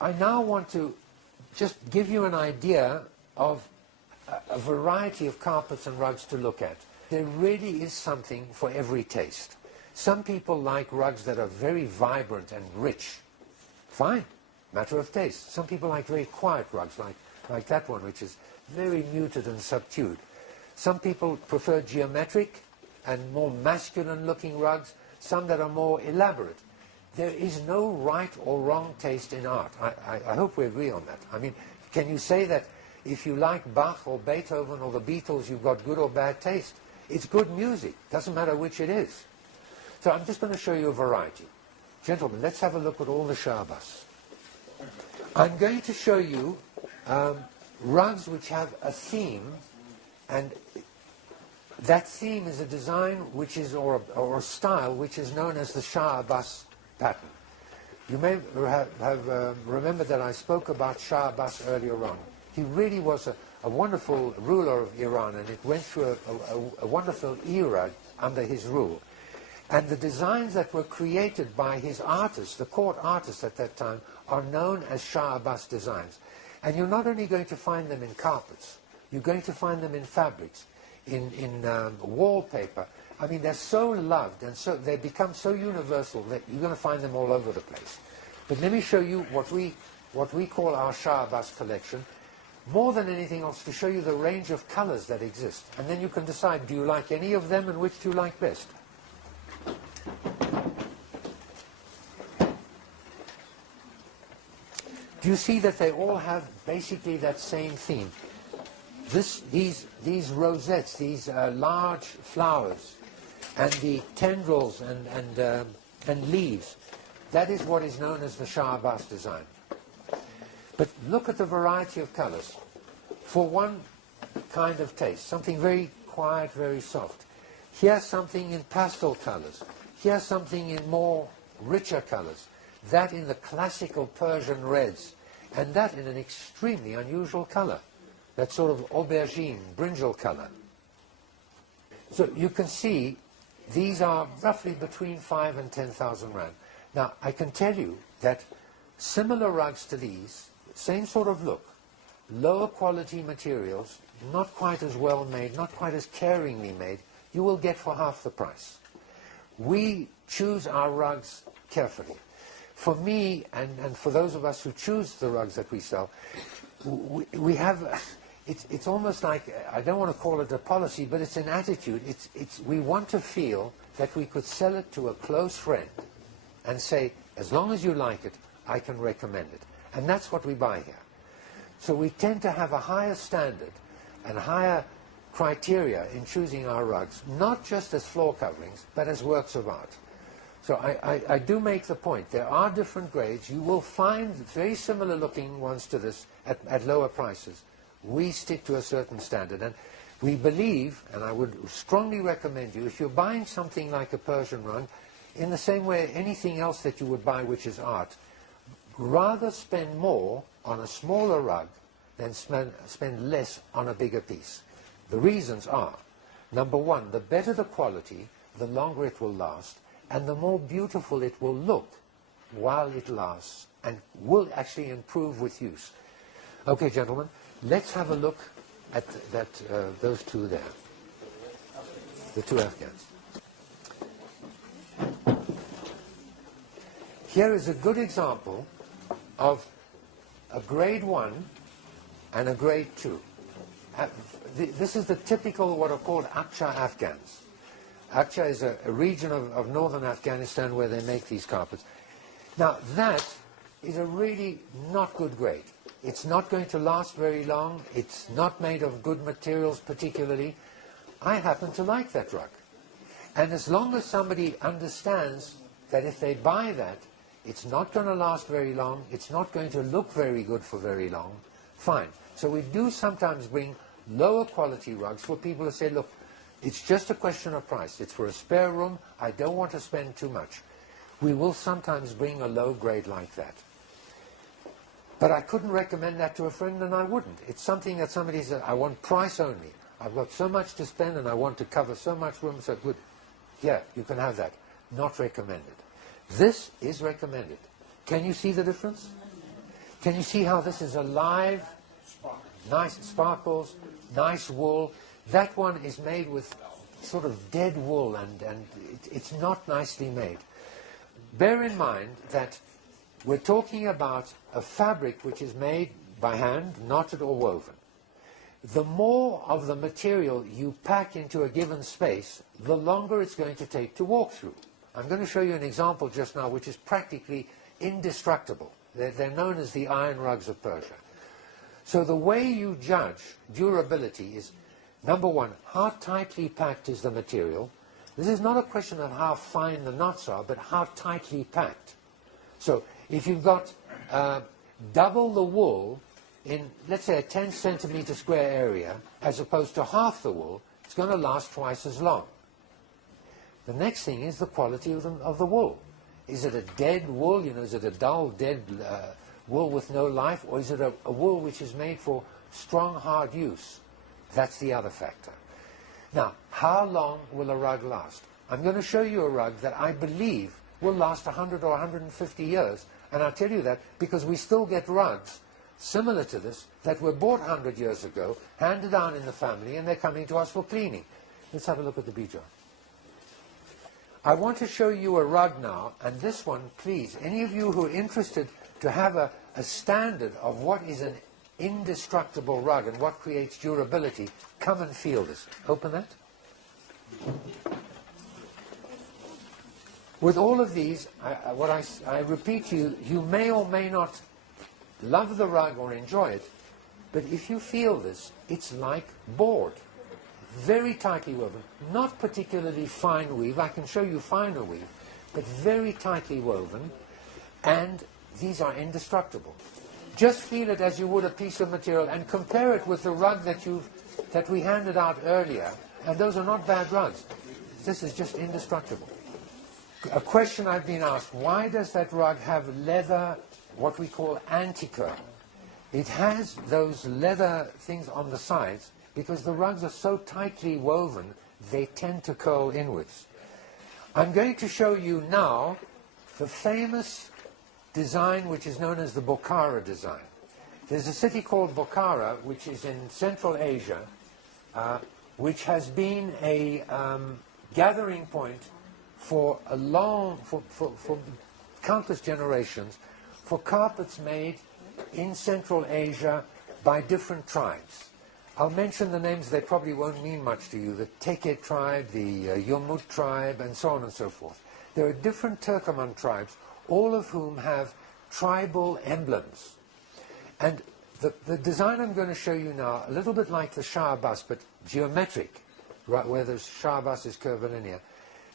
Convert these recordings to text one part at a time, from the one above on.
I now want to just give you an idea of a variety of carpets and rugs to look at. There really is something for every taste. Some people like rugs that are very vibrant and rich. Fine, matter of taste. Some people like very quiet rugs, like that one, which is very muted and subdued. Some people prefer geometric and more masculine-looking rugs, some that are more elaborate. There is no right or wrong taste in art. I hope we agree on that. I mean, can you say that if you like Bach or Beethoven or the Beatles, you've got good or bad taste? It's good music. Doesn't matter which it is. So I'm just going to show you a variety. Gentlemen, let's have a look at all the Shahbaz. I'm going to show you rugs which have a theme, and that theme is a design which is, or a style which is known as the Shah Abbas pattern. You may have remembered that I spoke about Shah Abbas earlier on. He really was a wonderful ruler of Iran, and it went through a wonderful era under his rule. And the designs that were created by his artists, the court artists at that time, are known as Shah Abbas designs. And you're not only going to find them in carpets, you're going to find them in fabrics, in wallpaper. I mean, they're so loved, and so they become so universal that you're going to find them all over the place. But let me show you what we call our Shah Abbas collection, more than anything else, to show you the range of colors that exist. And then you can decide, do you like any of them and which do you like best? Do you see that they all have basically that same theme? These rosettes, these large flowers, and the tendrils and leaves, that is what is known as the Shah Abbas design. But look at the variety of colors. For one kind of taste, something very quiet, very soft. Here's something in pastel colors. Here's something in more richer colors. That in the classical Persian reds, and that in an extremely unusual color, that sort of aubergine, brinjal color. So you can see these are roughly between 5 and 10,000 rand. Now, I can tell you that similar rugs to these, same sort of look, lower quality materials, not quite as well made, not quite as caringly made, you will get for half the price. We choose our rugs carefully. For me, and for those of us who choose the rugs that we sell, we have, it's almost like, I don't want to call it a policy, but it's an attitude. We want to feel that we could sell it to a close friend and say, as long as you like it, I can recommend it. And that's what we buy here. So we tend to have a higher standard and higher criteria in choosing our rugs, not just as floor coverings, but as works of art. So I do make the point, there are different grades. You will find very similar looking ones to this at lower prices. We stick to a certain standard, and we believe, and I would strongly recommend you, if you're buying something like a Persian rug, in the same way anything else that you would buy which is art, rather spend more on a smaller rug than spend less on a bigger piece. The reasons are, number one, the better the quality, the longer it will last, and the more beautiful it will look while it lasts, and will actually improve with use. Okay, gentlemen, let's have a look at those two there, the two Afghans. Here is a good example of a grade 1 and a grade 2. This is the typical, what are called Akcha Afghans. Akcha is a region of northern Afghanistan where they make these carpets. Now that is a really not good grade. It's not going to last very long. It's not made of good materials particularly. I happen to like that rug. And as long as somebody understands that if they buy that, it's not going to last very long, it's not going to look very good for very long, fine. So we do sometimes bring lower quality rugs for people to say, look, it's just a question of price. It's for a spare room. I don't want to spend too much. We will sometimes bring a low grade like that. But I couldn't recommend that to a friend, and I wouldn't. It's something that somebody says, I want price only. I've got so much to spend and I want to cover so much room, so good. Yeah, you can have that. Not recommended. This is recommended. Can you see the difference? Can you see how this is alive? Nice sparkles, nice wool. That one is made with sort of dead wool, and it's not nicely made. Bear in mind that we're talking about a fabric which is made by hand, knotted or woven. The more of the material you pack into a given space, the longer it's going to take to walk through. I'm going to show you an example just now which is practically indestructible. They're known as the iron rugs of Persia. So the way you judge durability is, number one, how tightly packed is the material? This is not a question of how fine the knots are, but how tightly packed. So if you've got double the wool in, let's say, a 10 centimeter square area, as opposed to half the wool, it's going to last twice as long. The next thing is the quality of the wool. Is it a dead wool? You know, is it a dull, dead wool with no life? Or is it a wool which is made for strong, hard use? That's the other factor. Now, how long will a rug last? I'm going to show you a rug that I believe will last 100 or 150 years. And I'll tell you that because we still get rugs similar to this that were bought 100 years ago, handed down in the family, and they're coming to us for cleaning. Let's have a look at the bejo. I want to show you a rug now, and this one, please, any of you who are interested to have a standard of what is an indestructible rug and what creates durability, come and feel this. Open that. With all of these, I repeat to you, you may or may not love the rug or enjoy it, but if you feel this, it's like board. Very tightly woven, not particularly fine weave. I can show you finer weave, but very tightly woven, and these are indestructible. Just feel it as you would a piece of material and compare it with the rug that we handed out earlier, and those are not bad rugs. This is just indestructible. A question I've been asked, why does that rug have leather, what we call anti-curl? It has those leather things on the sides because the rugs are so tightly woven, they tend to curl inwards. I'm going to show you now the famous design which is known as the Bukhara design. There's a city called Bukhara, which is in Central Asia, which has been a gathering point for countless generations for carpets made in Central Asia by different tribes. I'll mention the names, they probably won't mean much to you. The Teke tribe, the Yomut tribe, and so on and so forth. There are different Turkoman tribes, all of whom have tribal emblems. And the design I'm going to show you now, a little bit like the Shah Abbas, but geometric, right, where the Shah Abbas is curvilinear.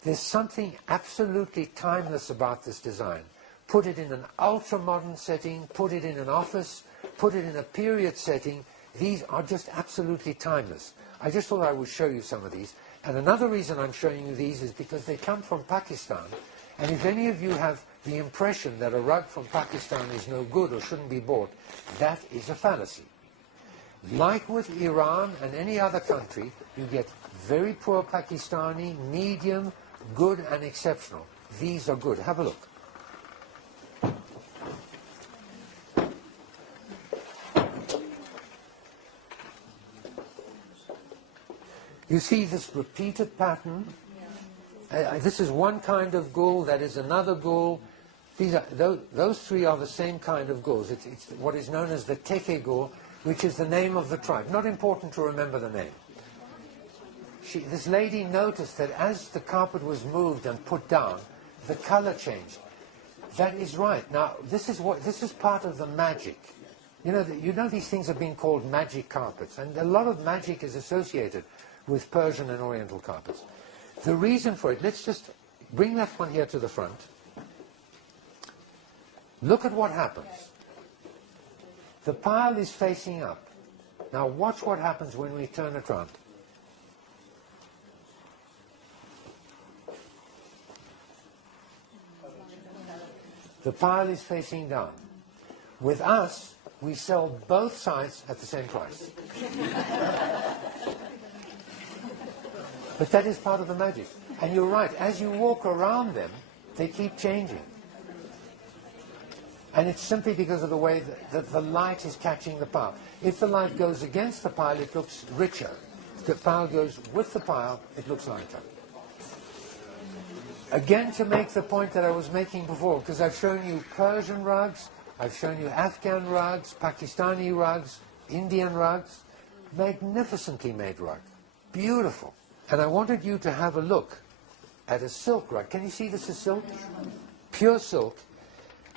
There's something absolutely timeless about this design. Put it in an ultra-modern setting, put it in an office, put it in a period setting. These are just absolutely timeless. I just thought I would show you some of these. And another reason I'm showing you these is because they come from Pakistan. And if any of you have the impression that a rug from Pakistan is no good or shouldn't be bought, that is a fallacy. Like with Iran and any other country, you get very poor Pakistani, medium, good and exceptional. These are good. Have a look. You see this repeated pattern? This is one kind of gul, that is another gul. Those three are the same kind of guls. It's what is known as the Teke gul, which is the name of the tribe. Not important to remember the name. This lady noticed that as the carpet was moved and put down, the color changed. That is right. Now, this is part of the magic. You know these things have been called magic carpets, and a lot of magic is associated with Persian and Oriental carpets. The reason for it, let's just bring that one here to the front. Look at what happens. The pile is facing up. Now watch what happens when we turn it around. The pile is facing down. With us, we sell both sides at the same price. But that is part of the magic. And you're right, as you walk around them, they keep changing. And it's simply because of the way that the light is catching the pile. If the light goes against the pile, it looks richer. If the pile goes with the pile, it looks lighter. Again, to make the point that I was making before, because I've shown you Persian rugs, I've shown you Afghan rugs, Pakistani rugs, Indian rugs, magnificently made rug, beautiful. And I wanted you to have a look at a silk rug. Can you see this is silk? Pure silk.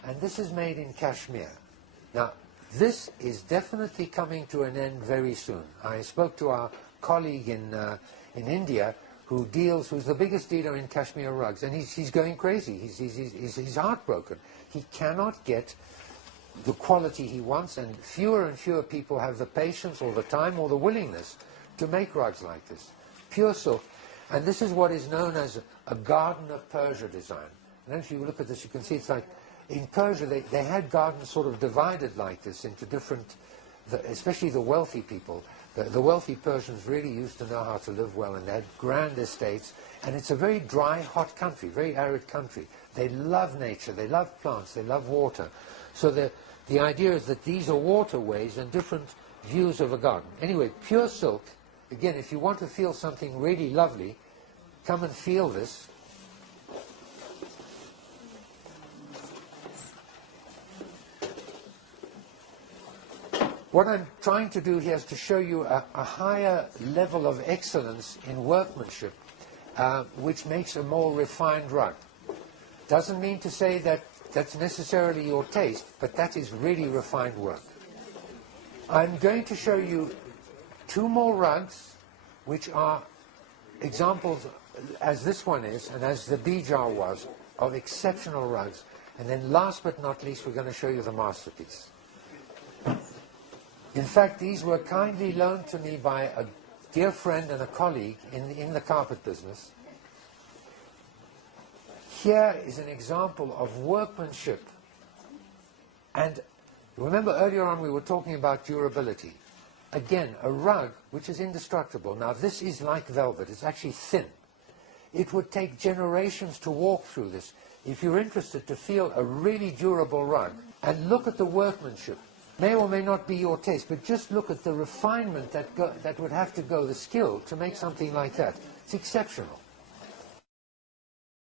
And this is made in Kashmir. Now, this is definitely coming to an end very soon. I spoke to our colleague in India who's the biggest dealer in Kashmir rugs, and he's going crazy. He's heartbroken. He cannot get the quality he wants, and fewer people have the patience or the time or the willingness to make rugs like this. Pure silk. And this is what is known as a Garden of Persia design. And if you look at this, you can see it's like, in Persia, they had gardens sort of divided like this into different, especially the wealthy people. The wealthy Persians really used to know how to live well, and they had grand estates. And it's a very dry, hot country, very arid country. They love nature, they love plants, they love water. So the idea is that these are waterways and different views of a garden. Anyway, pure silk, again, if you want to feel something really lovely, come and feel this. What I'm trying to do here is to show you a higher level of excellence in workmanship, which makes a more refined rug. Doesn't mean to say that that's necessarily your taste, but that is really refined work. I'm going to show you two more rugs, which are examples, as this one is, and as the Bijar was, of exceptional rugs. And then last but not least, we're going to show you the masterpiece. In fact, these were kindly loaned to me by a dear friend and a colleague in the carpet business. Here is an example of workmanship. And remember earlier on we were talking about durability. Again, a rug which is indestructible. Now this is like velvet, it's actually thin. It would take generations to walk through this. If you're interested to feel a really durable rug, and look at the workmanship. May or may not be your taste, but just look at the refinement that would have to go, the skill to make something like that. It's exceptional.